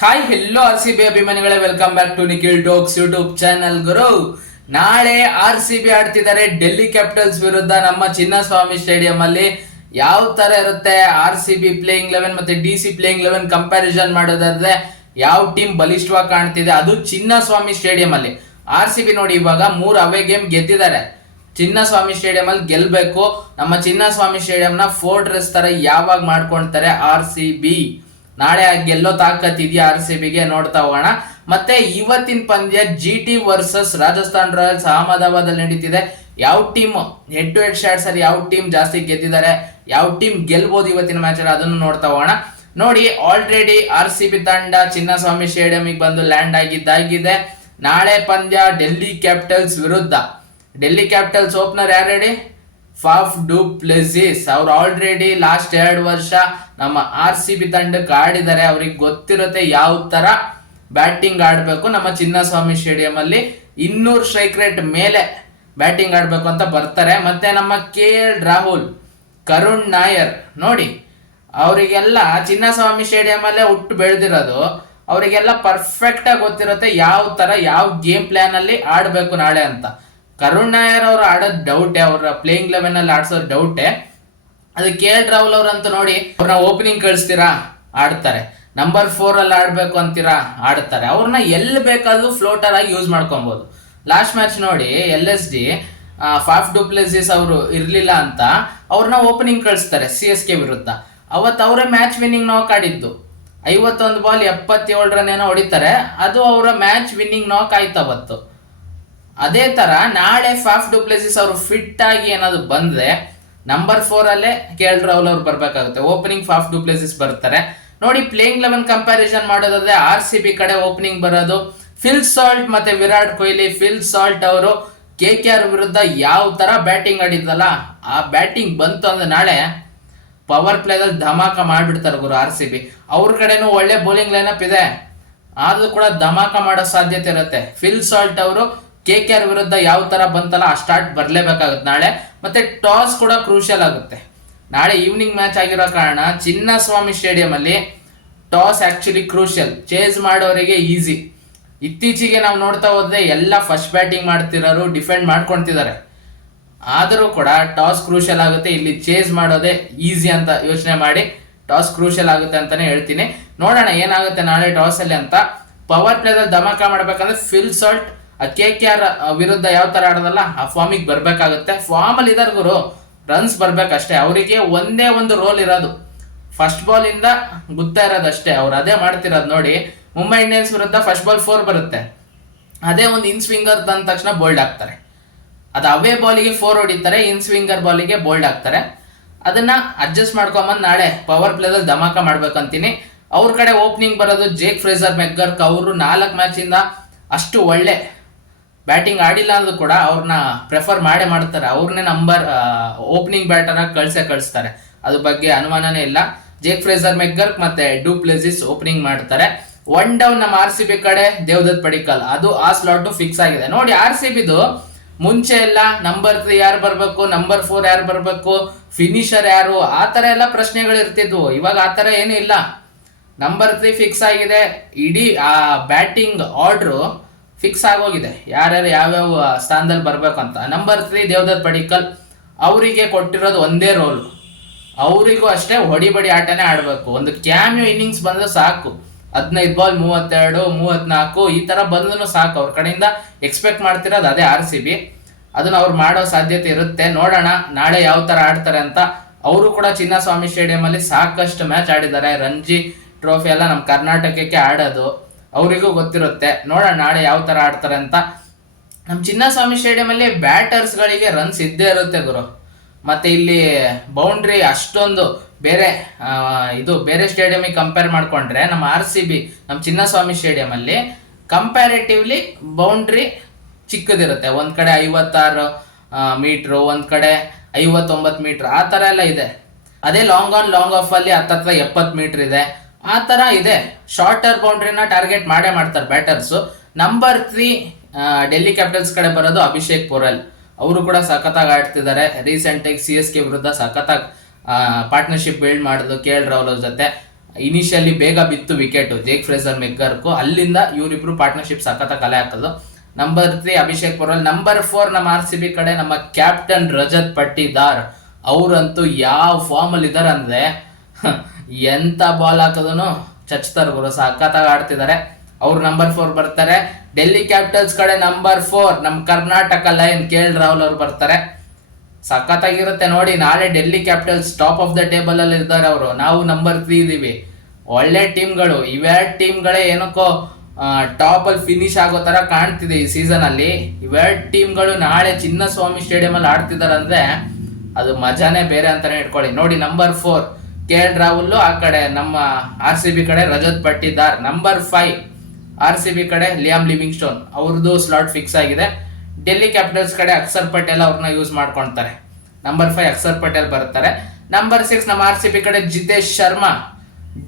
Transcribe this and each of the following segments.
Hi hello R C B ಅಭಿಮಾನಿಗಳೇ welcome back to Nikhil talks YouTube channel ಗುರು. ನಾಳೆ R C B ಆಡ್ತಿದ್ದಾರೆ Delhi Capitals ವಿರುದ್ಧ ನಮ್ಮ Chinnaswamy stadium ಅಲ್ಲಿ. ಯಾವ ತರ ಇರುತ್ತೆ R C B playing eleven ಮತ್ತೆ D C playing eleven comparison ಮಾಡೋದಾದ್ರೆ ಯಾವ ಟೀಮ್ ಬಲಿಷ್ಠವಾಗಿ ಕಾಣ್ತಿದೆ? ಅದು ಚಿನ್ನಸ್ವಾಮಿ ಸ್ಟೇಡಿಯಂ ಅಲ್ಲಿ. ಆರ್ ಸಿ ಬಿ ನೋಡಿ ಇವಾಗ ಮೂರು ಅವೇ ಗೇಮ್ ಗೆದ್ದಿದ್ದಾರೆ. ಚಿನ್ನಸ್ವಾಮಿ ಸ್ಟೇಡಿಯಂ ಅಲ್ಲಿ ಗೆಲ್ಬೇಕು. ನಮ್ಮ ಚಿನ್ನಸ್ವಾಮಿ ಸ್ಟೇಡಿಯಂನ ಫೋರ್ಟ್ರೆಸ್ ತರ ಯಾವಾಗ ಮಾಡ್ಕೊಳ್ತಾರೆ ಆರ್ ಸಿ ಬಿ ನಾಳೆ ಗೆಲ್ಲೋ ತಾಕತ್ ಇದೆಯಾ ಆರ್ ಸಿ ಬಿಗೆ ನೋಡ್ತಾ ಹೋಗೋಣ. ಮತ್ತೆ ಇವತ್ತಿನ ಪಂದ್ಯ G T versus Rajasthan Royals Ahmedabad ಅಲ್ಲಿ ನಡೀತಿದೆ. ಯಾವ team head to head stats ಅಲ್ಲಿ ಯಾವ ಟೀಮ್ ಜಾಸ್ತಿ ಗೆದ್ದಿದ್ದಾರೆ, ಯಾವ ಟೀಮ್ ಗೆಲ್ಬಹುದು ಇವತ್ತಿನ ಮ್ಯಾಚ್ ಅಲ್ಲಿ ಅದನ್ನು ನೋಡ್ತಾ ಹೋಗೋಣ. ನೋಡಿ ಆಲ್ರೆಡಿ ಆರ್ ಸಿ ಬಿ ತಂಡ ಚಿನ್ನಸ್ವಾಮಿ ಸ್ಟೇಡಿಯಂಗೆ ಬಂದು ಲ್ಯಾಂಡ್ ಆಗಿದ್ದಾಗಿದೆ ನಾಳೆ ಪಂದ್ಯ ಡೆಲ್ಲಿ ಕ್ಯಾಪಿಟಲ್ಸ್ ವಿರುದ್ಧ. ಡೆಲ್ಲಿ ಕ್ಯಾಪಿಟಲ್ಸ್ ಓಪನರ್ ಯಾರು ಹೇಳಿ? ಫಾಫ್ ಡು ಪ್ಲೆಸಿಸ್ ಅವ್ರು ಆಲ್ರೆಡಿ ಲಾಸ್ಟ್ ಎರಡು ವರ್ಷ ನಮ್ಮ ಆರ್ ಸಿ ಬಿ ತಂಡಕ್ಕೆ ಆಡಿದ್ದಾರೆ. ಅವ್ರಿಗೆ ಗೊತ್ತಿರುತ್ತೆ ಯಾವ ತರ ಬ್ಯಾಟಿಂಗ್ ಆಡಬೇಕು. ನಮ್ಮ ಚಿನ್ನಸ್ವಾಮಿ ಸ್ಟೇಡಿಯಂ ಅಲ್ಲಿ ಇನ್ನೂರು ಸ್ಟ್ರೈಕ್ ರೇಟ್ ಮೇಲೆ ಬ್ಯಾಟಿಂಗ್ ಆಡಬೇಕು ಅಂತ ಬರ್ತಾರೆ. ಮತ್ತೆ ನಮ್ಮ ಕೆ ಎಲ್ ರಾಹುಲ್ ಕರುಣ್ ನಾಯರ್ ನೋಡಿ, ಅವರಿಗೆಲ್ಲ ಚಿನ್ನಸ್ವಾಮಿ ಸ್ಟೇಡಿಯಂ ಅಲ್ಲೇ ಹುಟ್ಟು ಬೆಳೆದಿರೋದು. ಅವರಿಗೆಲ್ಲ ಪರ್ಫೆಕ್ಟ್ ಆಗಿ ಗೊತ್ತಿರುತ್ತೆ ಯಾವ ತರ ಯಾವ ಗೇಮ್ ಪ್ಲಾನ್ ಅಲ್ಲಿ ಆಡಬೇಕು ನಾಳೆ ಅಂತ. ಕರುಣ್ ನಾಯರ್ ಅವರು ಆಡೋದು ಡೌಟೆ ಅವ್ರ ಪ್ಲೇಯಿಂಗ್ ಲೆವೆನ್ ಅಲ್ಲಿ ಆಡ್ಸೋದು ಡೌಟೆ ಅದು ಕೆ ಎಲ್ ರಾಹುಲ್ ಅವ್ರಂತ ನೋಡಿ ಅವ್ರನ್ನ ಓಪನಿಂಗ್ ಕಳಿಸ್ತೀರಾ? ಆಡ್ತಾರೆ. ನಂಬರ್ ಫೋರ್ ಅಲ್ಲಿ ಆಡ್ಬೇಕು ಅಂತೀರಾ? ಆಡ್ತಾರೆ. ಅವ್ರನ್ನ ಎಲ್ಲಿ ಬೇಕಾದ್ರೂ ಫ್ಲೋಟರ್ ಆಗಿ ಯೂಸ್ ಮಾಡ್ಕೊಬಹುದು ಲಾಸ್ಟ್ ಮ್ಯಾಚ್ ನೋಡಿ L S D Faf du Plessis ಅವರು ಇರ್ಲಿಲ್ಲ ಅಂತ ಅವ್ರನ್ನ ಓಪನಿಂಗ್ ಕಳಿಸ್ತಾರೆ ಸಿ ಎಸ್ ಕೆ ವಿರುದ್ಧ. ಅವತ್ತು ಅವರೇ ಮ್ಯಾಚ್ ವಿನ್ನಿಂಗ್ ನಾಕ್ ಆಡಿದ್ದು. ಐವತ್ತೊಂದು ಬಾಲ್ ಎಪ್ಪತ್ತೇಳು ರನ್ ಏನೋ ಹೊಡಿತಾರೆ. ಅದು ಅವರ ಮ್ಯಾಚ್ ವಿನ್ನಿಂಗ್ ನಾಕ್ ಆಯ್ತು ಅವತ್ತು. ಅದೇ ತರ ನಾಳೆ ಫಾಫ್ ಡುಪ್ಲೆಸಿಸ್ ಅವರು ಫಿಟ್ ಆಗಿ ಏನಾದ್ರು ಬಂದ್ರೆ ನಂಬರ್ ಫೋರ್ ಅಲ್ಲೇ ಕೆ ಎಲ್ ರಾಹುಲ್ ಅವ್ರು ಬರ್ಬೇಕಾಗುತ್ತೆ. ಓಪನಿಂಗ್ ಫಾಫ್ ಡುಪ್ಲೆಸಿಸ್ ಬರ್ತಾರೆ. ನೋಡಿ ಪ್ಲೇಯಿಂಗ್ ಲೆವೆನ್ ಕಂಪ್ಯಾರಿಸನ್ ಮಾಡೋದಾದ್ರೆ ಆರ್ ಸಿ ಬಿ ಕಡೆ ಓಪನಿಂಗ್ ಬರೋದು. ಫಿಲ್ ಸಾಲ್ಟ್ ಮತ್ತೆ ವಿರಾಟ್ ಕೊಹ್ಲಿ ಫಿಲ್ ಸಾಲ್ಟ್ ಅವರು ಕೆ ಕೆ ಆರ್ ವಿರುದ್ಧ ಯಾವ ತರ ಬ್ಯಾಟಿಂಗ್ ಆಡಿದ್ರಲ್ಲ, ಆ ಬ್ಯಾಟಿಂಗ್ ಬಂತು ಅಂದ್ರೆ ನಾಳೆ ಪವರ್ ಪ್ಲೇದಲ್ಲಿ ಧಮಾಕ ಮಾಡ್ಬಿಡ್ತಾರೆ ಗುರು ಆರ್ ಸಿ ಬಿ ಅವ್ರ ಕಡೆನೂ ಒಳ್ಳೆ ಬೌಲಿಂಗ್ ಲೈನಪ್ ಇದೆ. ಆದ್ರೂ ಕೂಡ ಧಮಾಕ ಮಾಡೋ ಸಾಧ್ಯತೆ ಇರುತ್ತೆ. ಫಿಲ್ ಸಾಲ್ಟ್ ಅವರು ಕೆ ಕೆ ಆರ್ ವಿರುದ್ಧ ಯಾವ ತರ ಬಂತಲ್ಲ ಆ ಸ್ಟಾರ್ಟ್ ಬರ್ಲೇಬೇಕಾಗುತ್ತೆ. ನಾಳೆ ಮತ್ತೆ ಟಾಸ್ ಕೂಡ ಕ್ರೂಷಿಯಲ್ ಆಗುತ್ತೆ. ನಾಳೆ ಈವ್ನಿಂಗ್ ಮ್ಯಾಚ್ ಆಗಿರೋ ಕಾರಣ ಚಿನ್ನಸ್ವಾಮಿ ಸ್ಟೇಡಿಯಂ ಅಲ್ಲಿ ಟಾಸ್ ಆಕ್ಚುಲಿ ಕ್ರೂಷಿಯಲ್ ಚೇಸ್ ಮಾಡೋರಿಗೆ ಈಸಿ ಇತ್ತೀಚೆಗೆ ನಾವು ನೋಡ್ತಾ ಹೋದ್ರೆ ಎಲ್ಲ ಫಸ್ಟ್ ಬ್ಯಾಟಿಂಗ್ ಮಾಡ್ತಿರೋರು ಡಿಫೆಂಡ್ ಮಾಡ್ಕೊಳ್ತಿದ್ದಾರೆ. ಆದರೂ ಕೂಡ ಟಾಸ್ ಕ್ರೂಷಿಯಲ್ ಆಗುತ್ತೆ. ಇಲ್ಲಿ ಚೇಸ್ ಮಾಡೋದೇ ಈಸಿ ಅಂತ ಯೋಚನೆ ಮಾಡಿ ಟಾಸ್ ಕ್ರೂಷಿಯಲ್ ಆಗುತ್ತೆ ಅಂತಾನೆ ಹೇಳ್ತೀನಿ. ನೋಡೋಣ ಏನಾಗುತ್ತೆ ನಾಳೆ ಟಾಸ್ ಅಲ್ಲಿ ಅಂತ. ಪವರ್ ಪ್ಲೇದಲ್ಲಿ ಧಮಾಕ ಮಾಡ್ಬೇಕಂದ್ರೆ Phil Salt K K R ವಿರುದ್ಧ ಯಾವ ತರ ಆಡೋದಲ್ಲ, ಆ ಫಾರ್ಮಿಗೆ ಬರ್ಬೇಕಾಗತ್ತೆ. ಫಾರ್ಮ್ ಅಲ್ಲಿ ಇದಾರ ಗುರು ರನ್ಸ್ ಬರ್ಬೇಕಷ್ಟೇ. ಅವರಿಗೆ ಒಂದೇ ಒಂದು ರೋಲ್ ಇರೋದು. ಫಸ್ಟ್ ಬಾಲ್ ಇಂದ ಗುತ್ತಾ ಇರೋದಷ್ಟೇ. ಅವ್ರು ಅದೇ ಮಾಡ್ತಿರೋದು ನೋಡಿ, ಮುಂಬೈ ಇಂಡಿಯನ್ಸ್ ವಿರುದ್ಧ ಫಸ್ಟ್ ಬಾಲ್ ಫೋರ್ ಬರುತ್ತೆ. ಅದೇ ಒಂದು ಇನ್ ಸ್ವಿಂಗರ್ ತಂದ ತಕ್ಷಣ ಬೋಲ್ಡ್ ಆಗ್ತಾರೆ. ಅದು ಅವೇ ಬಾಲಿಗೆ ಫೋರ್ ಹೊಡಿತಾರೆ ಇನ್ ಸ್ವಿಂಗರ್ ಬಾಲಿಗೆ ಬೋಲ್ಡ್ ಆಗ್ತಾರೆ. ಅದನ್ನ ಅಡ್ಜಸ್ಟ್ ಮಾಡ್ಕೊಂಬಂದು ನಾಳೆ ಪವರ್ ಪ್ಲೇದಲ್ಲಿ ಧಮಾಕ ಮಾಡ್ಬೇಕಂತೀನಿ. ಅವ್ರ ಕಡೆ ಓಪನಿಂಗ್ ಬರೋದು ಜೇಕ್ ಫ್ರೇಸರ್ ಮೆಗ್ಗರ್ಕ್ ಅವರು ನಾಲ್ಕು ಮ್ಯಾಚಿಂದ ಅಷ್ಟು ಒಳ್ಳೆ ಬ್ಯಾಟಿಂಗ್ ಆಡಿಲ್ಲ ಅಂದ್ರೂ ಕೂಡ ಅವ್ರನ್ನ ಪ್ರೆಫರ್ ಮಾಡೇ ಮಾಡ್ತಾರೆ. ಅವ್ರನ್ನೇ ನಂಬರ್ ಓಪನಿಂಗ್ ಬ್ಯಾಟರ್ ಆಗಿ ಕಳ್ಸೇ ಕಳಿಸ್ತಾರೆ. ಅದ್ರ ಬಗ್ಗೆ ಅನುಮಾನನೇ ಇಲ್ಲ. ಜೇಕ್ ಫ್ರೇಸರ್ ಮೆಗ್ಗರ್ಕ್ ಮತ್ತೆ ಡೂ ಪ್ಲೇಸಿಸ್ ಓಪನಿಂಗ್ ಮಾಡ್ತಾರೆ. ಒನ್ ಡೌನ್ ನಮ್ಮ ಆರ್ ಸಿ ಬಿ ಕಡೆ, ದೇವದತ್ ಪಡಿಕಲ್. ಅದು ಆ ಸ್ಲಾಟ್ ಫಿಕ್ಸ್ ಆಗಿದೆ. ನೋಡಿ ಆರ್ ಸಿ ಬಿದು ಮುಂಚೆ ಎಲ್ಲ ನಂಬರ್ ತ್ರೀ ಯಾರು ಬರಬೇಕು ನಂಬರ್ ಫೋರ್ ಯಾರು ಬರಬೇಕು ಫಿನಿಷರ್ ಯಾರು, ಆ ಥರ ಎಲ್ಲ ಪ್ರಶ್ನೆಗಳು ಇರ್ತಿದ್ವು. ಇವಾಗ ಆ ಥರ ಏನೂ ಇಲ್ಲ. ನಂಬರ್ ತ್ರೀ ಫಿಕ್ಸ್ ಆಗಿದೆ. ಇಡೀ, ಆ ಬ್ಯಾಟಿಂಗ್ ಆರ್ಡ್ರು ಫಿಕ್ಸ್ ಆಗೋಗಿದೆ. ಯಾರ್ಯಾರು ಯಾವ್ಯಾವ ಸ್ಥಾನದಲ್ಲಿ ಬರಬೇಕು ಅಂತ ನಂಬರ್ ತ್ರೀ ದೇವದತ್ ಪಡಿಕಲ್, ಅವರಿಗೆ ಕೊಟ್ಟಿರೋದು ಒಂದೇ ರೋಲ್ ಅವರಿಗೂ ಅಷ್ಟೇ ಹೊಡಿಬಡಿ ಆಟನೇ ಆಡಬೇಕು. ಒಂದು ಕ್ಯಾಮ್ಯು ಇನ್ನಿಂಗ್ಸ್ ಬಂದ್ರೆ ಸಾಕು. ಹದಿನೈದು ಬಾಲ್ ಮೂವತ್ತೆರಡು, ಮೂವತ್ನಾಲ್ಕು, ಈ ಥರ ಬಂದ್ರೂ ಸಾಕು. ಅವ್ರ ಕಡೆಯಿಂದ ಎಕ್ಸ್ಪೆಕ್ಟ್ ಮಾಡ್ತಿರೋದು ಅದೇ ಆರ್ ಸಿ ಬಿ ಅದನ್ನ ಅವ್ರು ಮಾಡೋ ಸಾಧ್ಯತೆ ಇರುತ್ತೆ. ನೋಡೋಣ, ನಾಳೆ ಯಾವ ಥರ ಆಡ್ತಾರೆ ಅಂತ. ಅವರು ಕೂಡ ಚಿನ್ನಸ್ವಾಮಿ ಸ್ಟೇಡಿಯಂ ಅಲ್ಲಿ ಸಾಕಷ್ಟು ಮ್ಯಾಚ್ ಆಡಿದ್ದಾರೆ. ರಂಜಿ ಟ್ರೋಫಿ ಎಲ್ಲ ನಮ್ಮ ಕರ್ನಾಟಕಕ್ಕೆ ಆಡೋದು. ಅವರಿಗೂ ಗೊತ್ತಿರುತ್ತೆ. ನೋಡೋಣ ನಾಳೆ ಯಾವ ಥರ ಆಡ್ತಾರೆ ಅಂತ. ನಮ್ಮ ಚಿನ್ನಸ್ವಾಮಿ ಸ್ಟೇಡಿಯಂ ಅಲ್ಲಿ ಬ್ಯಾಟರ್ಸ್ಗಳಿಗೆ ರನ್ಸ್ ಇದ್ದೇ ಇರುತ್ತೆ ಗುರು. ಮತ್ತೆ ಇಲ್ಲಿ ಬೌಂಡ್ರಿ ಅಷ್ಟೊಂದು ಬೇರೆ ಇದು ಬೇರೆ ಸ್ಟೇಡಿಯಮಿಗೆ ಕಂಪೇರ್ ಮಾಡ್ಕೊಂಡ್ರೆ ನಮ್ಮ ಆರ್ ಸಿ ಬಿ ನಮ್ಮ ಚಿನ್ನಸ್ವಾಮಿ ಸ್ಟೇಡಿಯಂ ಅಲ್ಲಿ ಕಂಪ್ಯಾರಿಟಿವ್ಲಿ ಬೌಂಡ್ರಿ ಚಿಕ್ಕದಿರುತ್ತೆ. ಒಂದು ಕಡೆ ಐವತ್ತಾರು ಮೀಟ್ರು ಒಂದು ಕಡೆ ಐವತ್ತೊಂಬತ್ತು ಮೀಟ್ರ್ ಆ ಥರ ಎಲ್ಲ ಇದೆ. ಅದೇ ಲಾಂಗ್ ಆನ್ ಲಾಂಗ್ ಆಫ್ ಅಲ್ಲಿ ಹತ್ತತ್ರ ಎಪ್ಪತ್ತು ಮೀಟರ್ ಇದೆ. ಆ ಥರ ಇದೆ. ಶಾರ್ಟರ್ ಬೌಂಡ್ರಿನ ಟಾರ್ಗೆಟ್ ಮಾಡೇ ಮಾಡ್ತಾರೆ batters number three Delhi Capitals ಕಡೆ ಬರೋದು ಅಭಿಷೇಕ್ ಪೊರಲ್ ಅವರು ಕೂಡ ಸಖತ್ತಾಗಿ ಆಡ್ತಿದ್ದಾರೆ. ರೀಸೆಂಟಾಗಿ ಸಿ ಎಸ್ ಕೆ ವಿರುದ್ಧ ಸಖತ್ತಾಗಿ ಪಾರ್ಟ್ನರ್ಶಿಪ್ ಬಿಲ್ಡ್ ಮಾಡೋದು ಕೆ ಎಲ್ ರಾಹುಲ್ ಜೊತೆ. ಇನಿಷಿಯಲಿ ಬೇಗ ಬಿತ್ತು ವಿಕೆಟ್ ಜೇಕ್ ಫ್ರೇಸರ್ ಮೆಗ್ಗರ್ಕು. ಅಲ್ಲಿಂದ ಇವರಿಬ್ರು ಪಾರ್ಟ್ನರ್ಶಿಪ್ ಸಖತ್ತಾಗಿ ಕಲೆ ಹಾಕೋದು. Number three Abhishek Porel number four ನಮ್ಮ ಆರ್ ಸಿ ಬಿ ಕಡೆ ನಮ್ಮ ಕ್ಯಾಪ್ಟನ್ ರಜತ್ ಪಟ್ಟಿದಾರ್. ಅವರಂತೂ ಯಾವ ಫಾರ್ಮ್ ಅಲ್ಲಿ ಇದಾರೆ ಅಂದ್ರೆ ಎಂತ ಬಾಲ್ ಹಾಕೋದನ್ನು ಚಚ್ತಾರೆ ಗುರು ಸಖತ್ತಾಗಿ ಆಡ್ತಿದ್ದಾರೆ ಅವ್ರು ನಂಬರ್ ಫೋರ್ ಬರ್ತಾರೆ. ಡೆಲ್ಲಿ ಕ್ಯಾಪಿಟಲ್ಸ್ ಕಡೆ ನಂಬರ್ ಫೋರ್ ನಮ್ಮ Karnataka line K L Rahul ಅವ್ರು ಬರ್ತಾರೆ. ಸಖತ್ತಾಗಿರುತ್ತೆ ನೋಡಿ, ನಾಳೆ Delhi Capitals top of the table ಅಲ್ಲಿ ಇದ್ದಾರೆ ಅವರು. ನಾವು ನಂಬರ್ ತ್ರೀ ಇದೀವಿ. ಒಳ್ಳೆ ಟೀಮ್ಗಳು. ಇವೆರಡು ಟೀಮ್ಗಳೇ ಏನಕ್ಕೋ ಟಾಪ್ ಅಲ್ಲಿ ಫಿನಿಶ್ ಆಗೋ ತರ ಕಾಣ್ತಿದೆ ಈ ಸೀಸನ್ ಅಲ್ಲಿ. ಇವೆರಡು ಟೀಮ್ಗಳು ನಾಳೆ ಚಿನ್ನಸ್ವಾಮಿ ಸ್ಟೇಡಿಯಂ ಅಲ್ಲಿ ಆಡ್ತಿದ್ದಾರೆ ಅಂದ್ರೆ ಅದು ಮಜಾನೇ ಬೇರೆ ಅಂತಾನೆ ಇಟ್ಕೊಳ್ಳಿ. ನೋಡಿ number four K L Rahul ಆ ಕಡೆ ನಮ್ಮ ಆರ್ ಸಿ ಬಿ ಕಡೆ Rajat Patidar number five. R C B ಕಡೆ ಲಿಯಾಮ್ ಲಿವಿಂಗ್ ಸ್ಟೋನ್ ಅವ್ರದ್ದು ಸ್ಲಾಟ್ ಫಿಕ್ಸ್ ಆಗಿದೆ. ಡೆಲ್ಲಿ ಕ್ಯಾಪಿಟಲ್ಸ್ ಕಡೆ ಅಕ್ಷರ್ ಪಟೇಲ್ ಅವ್ರನ್ನ ಯೂಸ್ ಮಾಡ್ಕೊಳ್ತಾರೆ ನಂಬರ್ ಫೈವ್ ಅಕ್ಷರ್ ಪಟೇಲ್ ಬರ್ತಾರೆ. ನಂಬರ್ ಸಿಕ್ಸ್ ನಮ್ಮ ಆರ್ ಸಿ ಬಿ ಕಡೆ ಜಿತೇಶ್ ಶರ್ಮಾ.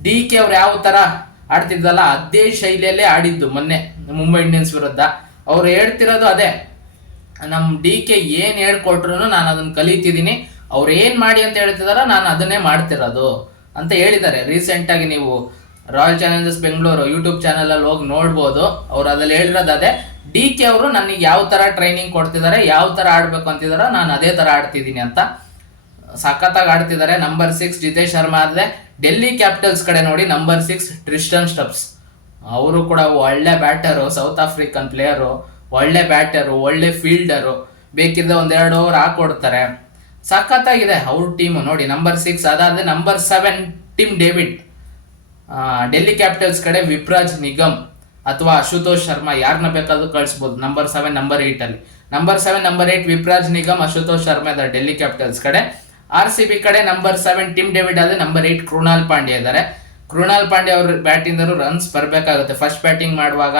ಡಿ ಕೆ ಅವ್ರು ಯಾವ ತರ ಆಡ್ತಿದ್ದಲ್ಲ ಅದೇ ಶೈಲಿಯಲ್ಲೇ ಆಡಿದ್ದು ಮೊನ್ನೆ ಮುಂಬೈ ಇಂಡಿಯನ್ಸ್ ವಿರುದ್ಧ. ಅವ್ರು ಹೇಳ್ತಿರೋದು ಅದೇ. ನಮ್ಮ ಡಿ ಕೆ ಏನು ಹೇಳ್ಕೊಟ್ರು ನಾನು ಅದನ್ನ ಕಲಿತಿದ್ದೀನಿ ಅವ್ರು ಏನ್ ಮಾಡಿ ಅಂತ ಹೇಳ್ತಿದಾರ ನಾನು ಅದನ್ನೇ ಮಾಡ್ತಿರೋದು ಅಂತ ಹೇಳಿದ್ದಾರೆ. ರೀಸೆಂಟ್ ಆಗಿ ನೀವು Royal Challengers Bengaluru YouTube channel ಅಲ್ಲಿ ಹೋಗಿ ನೋಡ್ಬೋದು. ಅವ್ರು ಅದ್ರಲ್ಲಿ ಹೇಳಿರೋದು ಅದೇ. ಡಿ ಕೆ ಅವರು ನನಗೆ ಯಾವ ತರ ಟ್ರೈನಿಂಗ್ ಕೊಡ್ತಿದ್ದಾರೆ ಯಾವ ತರ ಆಡ್ಬೇಕು ಅಂತಿದಾರೋ ನಾನು ಅದೇ ತರ ಆಡ್ತಿದ್ದೀನಿ ಅಂತ ಸಖತ್ತಾಗಿ ಆಡ್ತಿದ್ದಾರೆ ನಂಬರ್ ಸಿಕ್ಸ್ ಜಿತೇಶ್ ಶರ್ಮಾ ಆದ್ರೆ ಡೆಲ್ಲಿ ಕ್ಯಾಪಿಟಲ್ಸ್ ಕಡೆ ನೋಡಿ ನಂಬರ್ ಸಿಕ್ಸ್ ಟ್ರಿಸ್ಟನ್ ಸ್ಟಪ್ಸ್ ಅವರು ಕೂಡ ಒಳ್ಳೆ ಬ್ಯಾಟರು ಸೌತ್ ಆಫ್ರಿಕನ್ ಪ್ಲೇಯರು ಒಳ್ಳೆ ಬ್ಯಾಟರು ಒಳ್ಳೆ ಫೀಲ್ಡರು ಬೇಕಿದ್ರೆ ಒಂದೆರಡು ಓವರ್ ಹಾಕೊಡ್ತಾರೆ. ಸಖತ್ತಾಗಿದೆ ಅವ್ರ ಟೀಮು ನೋಡಿ ನಂಬರ್ ಸಿಕ್ಸ್ ಅದಾದ number seven Tim David Delhi Capitals ಕಡೆ ವಿಪ್ರಾಜ್ ನಿಗಮ್ ಅಥವಾ ಅಶುತೋಷ್ ಶರ್ಮಾ ಯಾರನ್ನ ಬೇಕಾದ್ರೂ ಕಳಿಸ್ಬೋದು. ನಂಬರ್ ಸೆವೆನ್ ನಂಬರ್ ಅಲ್ಲಿ. Number seven number eight Vipraj Nigam Ashutosh Sharma ಇದ್ದಾರೆ ಡೆಲ್ಲಿ ಕ್ಯಾಪಿಟಲ್ಸ್ ಕಡೆ. ಆರ್ ಸಿ ಬಿ ಕಡೆ ನಂಬರ್ ಸೆವೆನ್ ಟಿಮ್ ಡೇವಿಡ್ ಆದ್ರೆ ನಂಬರ್ ಏಟ್ ಕೃಣಾಲ್ ಪಾಂಡ್ಯ ಇದ್ದಾರೆ. ಕೃಣಾಲ್ ಪಾಂಡ್ಯ ಅವ್ರ ಬ್ಯಾಟಿಂದರು ರನ್ಸ್ ಬರಬೇಕಾಗುತ್ತೆ. ಫಸ್ಟ್ ಬ್ಯಾಟಿಂಗ್ ಮಾಡುವಾಗ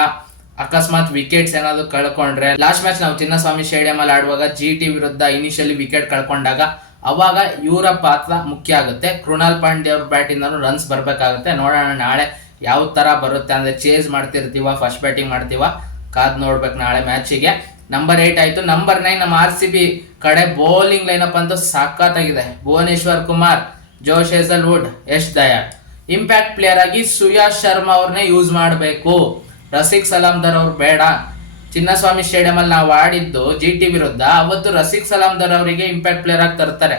ಅಕಸ್ಮಾತ್ ವಿಕೆಟ್ಸ್ ಏನಾದ್ರು ಕಳ್ಕೊಂಡ್ರೆ ಲಾಸ್ಟ್ ಮ್ಯಾಚ್ ನಾವು ಚಿನ್ನಸ್ವಾಮಿ ಸ್ಟೇಡಿಯಂ ಅಲ್ಲಿ ಆಡುವಾಗ ಜಿ ಟಿ ವಿರುದ್ಧ ಇನಿಷಿಯಲಿ ವಿಕೆಟ್ ಕಳ್ಕೊಂಡಾಗ ಅವಾಗ ಇವರ ಪಾತ್ರ ಮುಖ್ಯ ಆಗುತ್ತೆ. ಕೃಣಾಲ್ ಪಾಂಡ್ಯ ಅವ್ರ ಬ್ಯಾಟಿಂದನೂ ರನ್ಸ್ ಬರಬೇಕಾಗುತ್ತೆ. ನೋಡೋಣ ನಾಳೆ ಯಾವ ತರ ಬರುತ್ತೆ ಅಂದ್ರೆ ಚೇಸ್ ಮಾಡ್ತಿರ್ತೀವ ಫಸ್ಟ್ ಬ್ಯಾಟಿಂಗ್ ಮಾಡ್ತೀವ, ಕಾದ್ ನೋಡ್ಬೇಕು ನಾಳೆ ಮ್ಯಾಚಿಗೆ ನಂಬರ್ ಏಟ್ ಆಯ್ತು. ನಂಬರ್ ನೈನ್ ನಮ್ಮ ಆರ್ ಸಿ ಬಿ ಕಡೆ ಬೌಲಿಂಗ್ ಲೈನಪ್ ಅಂತೂ ಸಕ್ಕತ್ತಾಗಿದೆ Bhuvneshwar Kumar, Josh Wood Yash Dayal. Impact player ಆಗಿ ಸುಯಾಶ್ ಶರ್ಮಾ ಅವ್ರನ್ನೇ ಯೂಸ್ ಮಾಡಬೇಕು. ರಸಿಕ್ ಸಲಾಮ್ದರ್ ಅವ್ರು ಬೇಡ. ಚಿನ್ನಸ್ವಾಮಿ ಸ್ಟೇಡಿಯಂ ಅಲ್ಲಿ ನಾವು ಆಡಿದ್ದು ಜಿ ಟಿ ವಿರುದ್ಧ, ಅವತ್ತು ರಸಿಕ್ ಸಲಾಮ್ದರ್ ಅವರಿಗೆ ಇಂಪ್ಯಾಕ್ಟ್ ಪ್ಲೇಯರ್ ಆಗಿ ತರ್ತಾರೆ.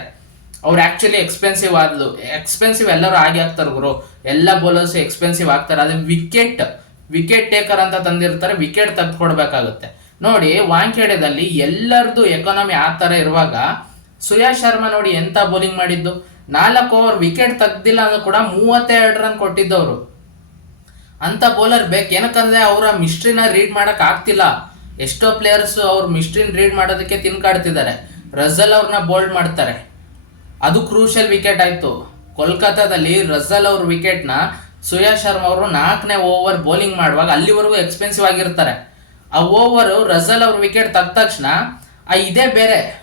ಅವ್ರು ಆಕ್ಚುಲಿ ಎಕ್ಸ್ಪೆನ್ಸಿವ್ ಆದ್ಲು ಎಕ್ಸ್ಪೆನ್ಸಿವ್ ಎಲ್ಲರೂ ಆಗಿ ಆಗ್ತಾರೆ ಗುರು. ಎಲ್ಲ ಬೌಲರ್ಸ್ ಎಕ್ಸ್ಪೆನ್ಸಿವ್ ಆಗ್ತಾರೆ ಅದು ವಿಕೆಟ್ ವಿಕೆಟ್ ಟೇಕರ್ ಅಂತ ತಂದಿರ್ತಾರೆ ವಿಕೆಟ್ ತೆಗೆದುಕೊಡ್ಬೇಕಾಗುತ್ತೆ ನೋಡಿ, ವಾಂಖೇಡ್ಯದಲ್ಲಿ ಎಲ್ಲರದು ಎಕಾನಮಿ ಆ ಥರ ಇರುವಾಗ, ಸುಯಾ ಶರ್ಮಾ ನೋಡಿ ಎಂತ ಬೌಲಿಂಗ್ ಮಾಡಿದ್ದು? ನಾಲ್ಕು ಓವರ್ ವಿಕೆಟ್ ತೆಗ್ದಿಲ್ಲ ಅಂದ್ರೂ ಕೂಡ ಮೂವತ್ತೆರಡು ರನ್ ಕೊಟ್ಟಿದ್ದವರು. ಅಂತ ಬೌಲರ್ ಬೇಕು ಏನಕ್ಕಂದ್ರೆ ಅವರ ಮಿಸ್ಟ್ರಿನ ರೀಡ್ ಮಾಡಕ್ ಆಗ್ತಿಲ್ಲ. ಎಷ್ಟೋ ಪ್ಲೇಯರ್ಸ್ ಅವ್ರ ಮಿಸ್ಟ್ರಿನ ರೀಡ್ ಮಾಡೋದಕ್ಕೆ ತಿನ್ಕಾಡ್ತಿದ್ದಾರೆ. ರಜಲ್ ಅವ್ರನ್ನ ಬೋಲ್ಡ್ ಮಾಡ್ತಾರೆ. ಅದು ಕ್ರೂಷಲ್ ವಿಕೆಟ್ ಆಯ್ತು. ಕೋಲ್ಕತ್ತಾದಲ್ಲಿ ರಜಲ್ ಅವ್ರ ವಿಕೆಟ್ನ ಸುಯಾ ಶರ್ಮಾ ಅವರು ನಾಲ್ಕನೇ ಓವರ್ ಬೌಲಿಂಗ್ ಮಾಡುವಾಗ ಅಲ್ಲಿವರೆಗೂ ಎಕ್ಸ್ಪೆನ್ಸಿವ್ ಆಗಿರ್ತಾರೆ. ಆ ಓವರ್ ರಜಲ್ ಅವ್ರ ವಿಕೆಟ್ ತಗ್ ತಕ್ಷಣ, ಆ ಇದೇ ಬೇರೆ.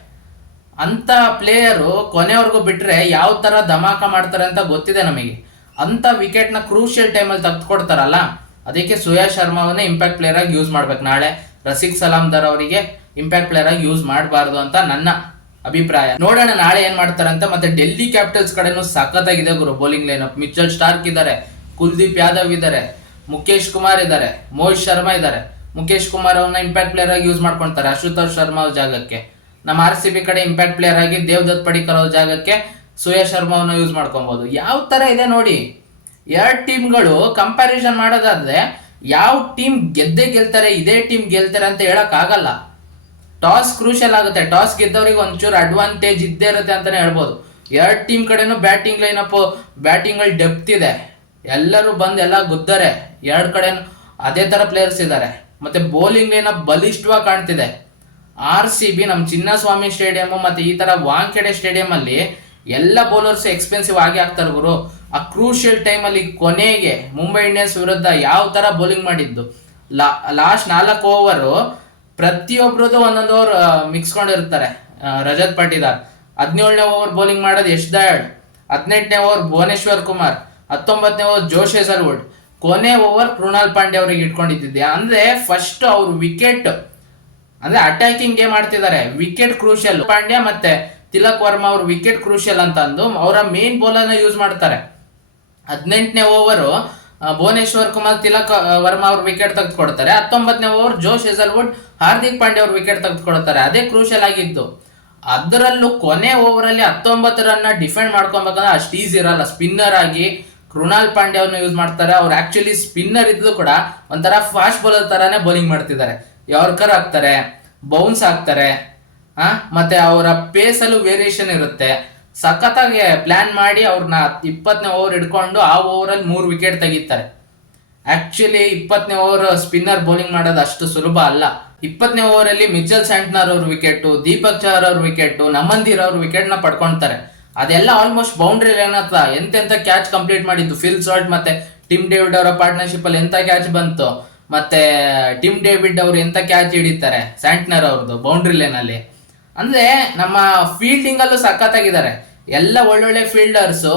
ಅಂತ ಪ್ಲೇಯರು ಕೊನೆವರೆಗೂ ಬಿಟ್ರೆ ಯಾವ ತರ ಧಮಾಕ ಮಾಡ್ತಾರೆ ಅಂತ ಗೊತ್ತಿದೆ ನಮಗೆ. ಅಂತ ವಿಕೆಟ್ನ ಕ್ರೂಷಿಯಲ್ ಟೈಮಲ್ಲಿ ತೆಗೆದುಕೊಡ್ತಾರಲ್ಲ ಅದಕ್ಕೆ ಸುಯಾಶ್ ಶರ್ಮಾವನ್ನೇ ಇಂಪ್ಯಾಕ್ಟ್ ಪ್ಲೇಯರ್ ಆಗಿ ಯೂಸ್ ಮಾಡ್ಬೇಕು. ನಾಳೆ ರಸಿಕ್ ಸಲಾಮ್ದಾರ್ ಅವರಿಗೆ ಇಂಪ್ಯಾಕ್ಟ್ ಪ್ಲೇಯರ್ ಆಗಿ ಯೂಸ್ ಮಾಡಬಾರ್ದು ಅಂತ ನನ್ನ ಅಭಿಪ್ರಾಯ. ನೋಡೋಣ ನಾಳೆ ಏನ್ ಮಾಡ್ತಾರೆ ಅಂತ, ಮತ್ತೆ ಡೆಲ್ಲಿ ಕ್ಯಾಪಿಟಲ್ಸ್ ಕಡೆನೂ ಸಖತ್ತಾಗಿದೆ ಗುರು. Bowling line up Mitchell Starc ಇದ್ದಾರೆ, ಕುಲ್ದೀಪ್ ಯಾದವ್ ಇದ್ದಾರೆ ಮುಖೇಶ್ ಕುಮಾರ್ ಇದ್ದಾರೆ, ಮೋಹಿತ್ ಶರ್ಮಾ ಇದ್ದಾರೆ. ಮುಖೇಶ್ ಕುಮಾರ್ ಅವ್ರನ್ನ ಇಂಪ್ಯಾಕ್ಟ್ ಪ್ಲೇಯರ್ ಆಗಿ ಯೂಸ್ ಮಾಡ್ಕೊಂತಾರೆ. ಅಶುತೋಷ್ ಶರ್ಮಾ ಅವ್ರ ಜಾಗಕ್ಕೆ. ನಮ್ಮ ಆರ್ ಸಿ ಬಿ ಕಡೆ ಇಂಪ್ಯಾಕ್ಟ್ ಪ್ಲೇಯರ್ ಆಗಿ ದೇವದತ್ ಪಡಿಕರ್ ಅವ್ರ ಜಾಗಕ್ಕೆ ಸುಯಶ್ ಶರ್ಮಾವನ್ನ ಯೂಸ್ ಮಾಡ್ಕೊಬಹುದು ಯಾವ ತರ ಇದೆ ನೋಡಿ, ಎರಡು ಟೀಮ್ಗಳು ಕಂಪ್ಯಾರಿಸನ್ ಮಾಡೋದಾದ್ರೆ ಯಾವ ಟೀಮ್ ಗೆದ್ದೇ ಗೆಲ್ತಾರೆ, ಇದೇ ಟೀಮ್ ಗೆಲ್ತಾರೆ ಅಂತ ಹೇಳಕ್ ಆಗಲ್ಲ. ಟಾಸ್ ಕ್ರೂಷಲ್ ಆಗುತ್ತೆ. ಟಾಸ್ ಗೆದ್ದವ್ರಿಗೆ ಒಂಚೂರು ಅಡ್ವಾಂಟೇಜ್ ಇದ್ದೇ ಇರುತ್ತೆ ಅಂತಾನೆ ಹೇಳ್ಬೋದು. ಎರಡು ಟೀಮ್ ಕಡೆನೂ ಬ್ಯಾಟಿಂಗ್ ಲೈನ್ ಅಪ್ ಬ್ಯಾಟಿಂಗ್ ಅಲ್ಲಿ ಡೆಪ್ತ್ ಇದೆ. ಎಲ್ಲರೂ ಬಂದು ಎಲ್ಲ ಗುದ್ದಾರೆ, ಎರಡು ಕಡೆ ಅದೇ ತರ ಪ್ಲೇಯರ್ಸ್ ಇದ್ದಾರೆ. ಮತ್ತೆ ಬೌಲಿಂಗ್ ಲೈನ್ ಅಪ್ ಬಲಿಷ್ಠವಾಗಿ ಕಾಣ್ತಿದೆ. ಆರ್ ಸಿ ಬಿ ನಮ್ಮ ಚಿನ್ನಸ್ವಾಮಿ ಸ್ಟೇಡಿಯಂ ಮತ್ತೆ ಈ ತರ ವಾಂಕೆಡೆ ಸ್ಟೇಡಿಯಂ ಅಲ್ಲಿ ಎಲ್ಲ ಬೌಲರ್ಸ್ ಎಕ್ಸ್ಪೆನ್ಸಿವ್ ಆಗಿ ಆಗ್ತಾರೆ ಗುರು. ಆ ಕ್ರೂಷಿಯಲ್ ಟೈಮ್ ಅಲ್ಲಿ ಕೊನೆಗೆ ಮುಂಬೈ ಇಂಡಿಯನ್ಸ್ ವಿರುದ್ಧ ಯಾವ ತರ ಬೌಲಿಂಗ್ ಮಾಡಿದ್ದು? ಲಾಸ್ಟ್ ನಾಲ್ಕು ಓವರು ಪ್ರತಿಯೊಬ್ಬರದ್ದು ಒಂದೊಂದು ಓವರ್ ಮಿಕ್ಸ್ಕೊಂಡಿರ್ತಾರೆ ರಜತ್ ಪಾಟೀದಾರ್. ಹದಿನೇಳನೇ ಓವರ್ ಬೌಲಿಂಗ್ ಮಾಡೋದು ಯಶ್ ದಯಾಳ್. ಹದಿನೆಂಟನೇ ಓವರ್ ಭುವನೇಶ್ವರ್ ಕುಮಾರ್. ಹತ್ತೊಂಬತ್ತನೇ ಓವರ್ ಜೋಶ್ ಹೆಸರ್ವುಡ್ ಕೊನೆ ಓವರ್ ಕೃಣಾಲ್ ಪಾಂಡೆ ಅವ್ರಿಗೆ ಇಟ್ಕೊಂಡಿದ್ದೆ ಅಂದ್ರೆ ಫಸ್ಟ್ ಅವ್ರು ವಿಕೆಟ್ ಅಂದ್ರೆ ಅಟ್ಯಾಕಿಂಗ್ ಗೇಮ್ ಆಡ್ತಿದ್ದಾರೆ ವಿಕೆಟ್ ಕ್ರೂಷಿಯಲ್ ಪಾಂಡ್ಯ ಮತ್ತೆ ತಿಲಕ್ ವರ್ಮಾ ಅವ್ರ ವಿಕೆಟ್ ಕ್ರೂಷಿಯಲ್ ಅಂತ ಅಂದು ಅವರ ಮೇನ್ ಬೌಲರ್ನ ಯೂಸ್ ಮಾಡ್ತಾರೆ. ಹದಿನೆಂಟನೇ ಓವರು ಭುವನೇಶ್ವರ್ ಕುಮಾರ್ ತಿಲಕ್ ವರ್ಮಾ ಅವ್ರ ವಿಕೆಟ್ ತೆಗೆದುಕೊಡ್ತಾರೆ. ಹತ್ತೊಂಬತ್ತನೇ over Josh Hazlewood Hardik Pandya ಅವ್ರ ವಿಕೆಟ್ ತೆಗೆದುಕೊಡ್ತಾರೆ. ಅದೇ ಕ್ರೂಷಿಯಲ್ ಆಗಿದ್ದು. ಅದರಲ್ಲೂ ಕೊನೆ ಓವರಲ್ಲಿ ಹತ್ತೊಂಬತ್ತು ರನ್ನ ಡಿಫೆಂಡ್ ಮಾಡ್ಕೊಬೇಕಂದ್ರೆ ಅಷ್ಟು ಈಸಿ ಇರಲ್ಲ. ಸ್ಪಿನ್ನರ್ ಆಗಿ ಕೃಣಾಲ್ ಪಾಂಡೆ ಅವ್ರನ್ನ ಯೂಸ್ ಮಾಡ್ತಾರೆ. ಅವ್ರು ಆಕ್ಚುಲಿ ಸ್ಪಿನ್ನರ್ ಇದ್ದು ಕೂಡ ಒಂಥರ ಫಾಸ್ಟ್ ಬೌಲರ್ ತರಾನೇ ಬೌಲಿಂಗ್ ಮಾಡ್ತಿದ್ದಾರೆ. ಯಾರ್ಕರ್ ಆಗ್ತಾರೆ ಬೌನ್ಸ್ ಆಗ್ತಾರೆ ಆ ಮತ್ತೆ ಅವರ ಪೇಸಲ್ಲೂ ವೇರಿಯೇಷನ್ ಇರುತ್ತೆ. ಸಖತ್ತಾಗಿ ಪ್ಲಾನ್ ಮಾಡಿ ಅವ್ರನ್ನ ಇಪ್ಪತ್ತನೇ ಓವರ್ ಹಿಡ್ಕೊಂಡು ಆ ಓವರಲ್ಲಿ ಮೂರು ವಿಕೆಟ್ ತೆಗಿತಾರೆ. ಆಕ್ಚುಲಿ ಇಪ್ಪತ್ತನೇ ಓವರ್ ಸ್ಪಿನ್ನರ್ ಬೌಲಿಂಗ್ ಮಾಡೋದು ಅಷ್ಟು ಸುಲಭ ಅಲ್ಲ. ಇಪ್ಪತ್ತನೇ ಓವರ್ ಅಲ್ಲಿ ಮಿಚಲ್ ಸ್ಯಾಂಟ್ನರ್ ಅವ್ರ ವಿಕೆಟ್ ದೀಪಕ್ ಚಹರ್ ಅವ್ರ ವಿಕೆಟ್ ನಮಂದಿರ್ ಅವ್ರ ವಿಕೆಟ್ನ ಪಡ್ಕೊಂತಾರೆ. ಅದೆಲ್ಲ ಆಲ್ಮೋಸ್ಟ್ ಬೌಂಡ್ರಿ ಏನತ್ತ ಎಂತೆಂತ ಕ್ಯಾಚ್ ಕಂಪ್ಲೀಟ್ ಮಾಡಿದ್ದು. ಫಿಲ್ ಸಾಲ್ಟ್ ಮತ್ತೆ ಟಿಮ್ ಡೇವಿಡ್ ಅವರ ಪಾರ್ಟ್ನರ್ಶಿಪ್ ಅಲ್ಲಿ ಎಂತ ಕ್ಯಾಚ್ ಬಂತು? ಮತ್ತೆ ಟಿಮ್ ಡೇವಿಡ್ ಅವರು ಎಂತ ಕ್ಯಾಚ್ ಹಿಡಿತಾರೆ? ಸ್ಯಾಂಟ್ನರ್ ಅವ್ರದ್ದು ಬೌಂಡ್ರಿ ಲೈನ್ ಅಲ್ಲಿ. ಅಂದ್ರೆ ನಮ್ಮ ಫೀಲ್ಡಿಂಗ್ ಅಲ್ಲೂ ಸಖತ್ತಾಗಿದ್ದಾರೆ. ಎಲ್ಲ ಒಳ್ಳೊಳ್ಳೆ ಫೀಲ್ಡರ್ಸ್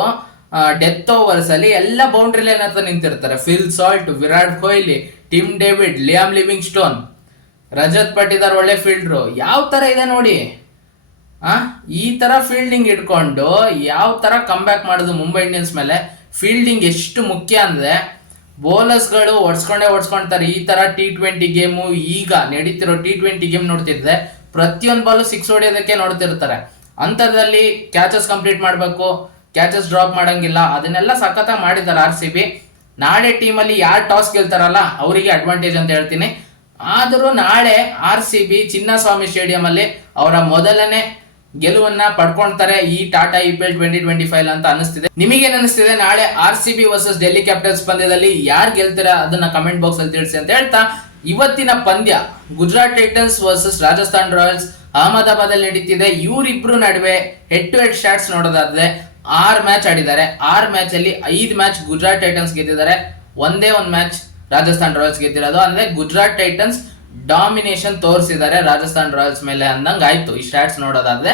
ಡೆತ್ ಓವರ್ಸ್ ಅಲ್ಲಿ ಎಲ್ಲ ಬೌಂಡ್ರಿ ಲೈನ್ ಹತ್ರ ನಿಂತಿರ್ತಾರೆ. Phil Salt Virat Kohli Tim David Liam Livingstone Rajat Patidar ಒಳ್ಳೆ ಫೀಲ್ಡ್ರು ಯಾವ ತರ ಇದೆ ನೋಡಿ. ಆ, ಈ ತರ ಫೀಲ್ಡಿಂಗ್ ಇಟ್ಕೊಂಡು ಯಾವ ತರ ಕಮ್ ಬ್ಯಾಕ್ ಮಾಡೋದು ಮುಂಬೈ ಇಂಡಿಯನ್ಸ್ ಮೇಲೆ. ಫೀಲ್ಡಿಂಗ್ ಎಷ್ಟು ಮುಖ್ಯ ಅಂದ್ರೆ ಬೌಲರ್ಸ್ಗಳು ಓಡಿಸ್ಕೊಂಡೇ ಓಡಿಸ್ಕೊಂತಾರೆ ಈ ತರ ಟಿ ಟ್ವೆಂಟಿ ಗೇಮು ಈಗ ನಡೀತಿರೋ ಟಿ ಟ್ವೆಂಟಿ ಗೇಮ್ ನೋಡ್ತಿದ್ರೆ ಪ್ರತಿಯೊಂದು ಬಾಲು ಸಿಕ್ಸ್ ಹೊಡೆಯೋದಕ್ಕೆ ನೋಡ್ತಿರ್ತಾರೆ. ಅಂಥದ್ರಲ್ಲಿ ಕ್ಯಾಚಸ್ ಕಂಪ್ಲೀಟ್ ಮಾಡಬೇಕು ಕ್ಯಾಚಸ್ ಡ್ರಾಪ್ ಮಾಡಂಗಿಲ್ಲ, ಅದನ್ನೆಲ್ಲ ಸಖತ್ತಾಗಿ ಮಾಡಿದ್ದಾರೆ ಆರ್ ಸಿ ಬಿ ನಾಳೆ ಟೀಮಲ್ಲಿ ಯಾರು ಟಾಸ್ ಗೆಲ್ತಾರಲ್ಲ, ಅವರಿಗೆ ಅಡ್ವಾಂಟೇಜ್ ಅಂತ ಹೇಳ್ತೀನಿ. ಆದರೂ ನಾಳೆ R C B Chinnaswamy stadium ಅಲ್ಲಿ ಅವರ ಮೊದಲನೇ ಗೆಲುವನ್ನ ಪಡ್ಕೊಳ್ತಾರೆ ಈ Tata I P L twenty twenty five ಅಂತ ಅನಿಸ್ತಿದೆ ನಿಮಗೇನ್ ಅನಿಸ್ತಿದೆ ನಾಳೆ R C B versus Delhi Capitals ಪಂದ್ಯದಲ್ಲಿ ಯಾರು ಗೆಲ್ತೀರಾ ಅದನ್ನ ಕಮೆಂಟ್ ಬಾಕ್ಸ್ ಅಲ್ಲಿ ತಿಳಿಸಿ ಅಂತ ಹೇಳ್ತಾ, ಇವತ್ತಿನ ಪಂದ್ಯ Gujarat Titans versus Rajasthan Royals Ahmedabad ಅಲ್ಲಿ ನಡೀತಿದೆ. ಇವರಿಬ್ರು ನಡುವೆ ಹೆಡ್ ಟು ಹೆಡ್ ಶಾಟ್ಸ್ ನೋಡೋದಾದ್ರೆ ಆರ್ ಮ್ಯಾಚ್ ಆಡಿದ್ದಾರೆ. ಆರ್ ಮ್ಯಾಚ್ ಅಲ್ಲಿ ಐದು ಮ್ಯಾಚ್ ಗುಜರಾತ್ ಟೈಟನ್ಸ್ ಗೆದ್ದಿದ್ದಾರೆ. ಒಂದೇ ಒಂದು ಮ್ಯಾಚ್ ರಾಜಸ್ಥಾನ್ ರಾಯಲ್ಸ್ ಗೆದ್ದಿರೋದು. ಅಂದ್ರೆ ಗುಜರಾತ್ ಟೈಟನ್ಸ್ ಡಾಮಿನೇಷನ್ ತೋರಿಸಿದ್ದಾರೆ ರಾಜಸ್ಥಾನ್ ರಾಯಲ್ಸ್ ಮೇಲೆ ಅಂದಂಗೆ ಆಯ್ತು. ಈ ಸ್ಟ್ಯಾಟ್ಸ್ ನೋಡೋದಾದ್ರೆ.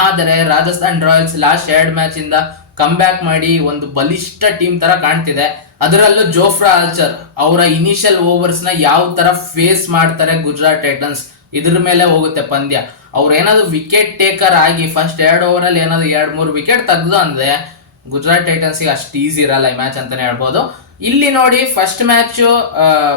ಆದರೆ ರಾಜಸ್ಥಾನ್ ರಾಯಲ್ಸ್ ಲಾಸ್ಟ್ ಎರಡ್ ಮ್ಯಾಚ್ ಇಂದ ಕಮ್ ಬ್ಯಾಕ್ ಮಾಡಿ ಒಂದು ಬಲಿಷ್ಠ ಟೀಮ್ ತರ ಕಾಣ್ತಿದೆ. ಅದರಲ್ಲೂ ಜೋಫ್ರಾ ಆಲ್ಚರ್ ಅವರ ಇನಿಷಿಯಲ್ ಓವರ್ಸ್ನ ಯಾವ ತರ ಫೇಸ್ ಮಾಡ್ತಾರೆ ಗುಜರಾತ್ ಟೈಟನ್ಸ್ ಇದ್ರ ಮೇಲೆ ಹೋಗುತ್ತೆ ಪಂದ್ಯ. ಅವ್ರು ಏನಾದ್ರು ವಿಕೆಟ್ ಟೇಕರ್ ಆಗಿ ಫಸ್ಟ್ ಎರಡು ಓವರ್ ಅಲ್ಲಿ ಏನಾದ್ರು ಎರಡು ಮೂರು ವಿಕೆಟ್ ತೆಗ್ದು ಅಂದ್ರೆ ಗುಜರಾತ್ ಟೈಟನ್ಸ್ಗೆ ಅಷ್ಟು ಈಸಿ ಇರಲ್ಲ ಈ ಮ್ಯಾಚ್ ಅಂತಾನೆ ಹೇಳ್ಬೋದು. ಇಲ್ಲಿ ನೋಡಿ ಫಸ್ಟ್ ಮ್ಯಾಚ್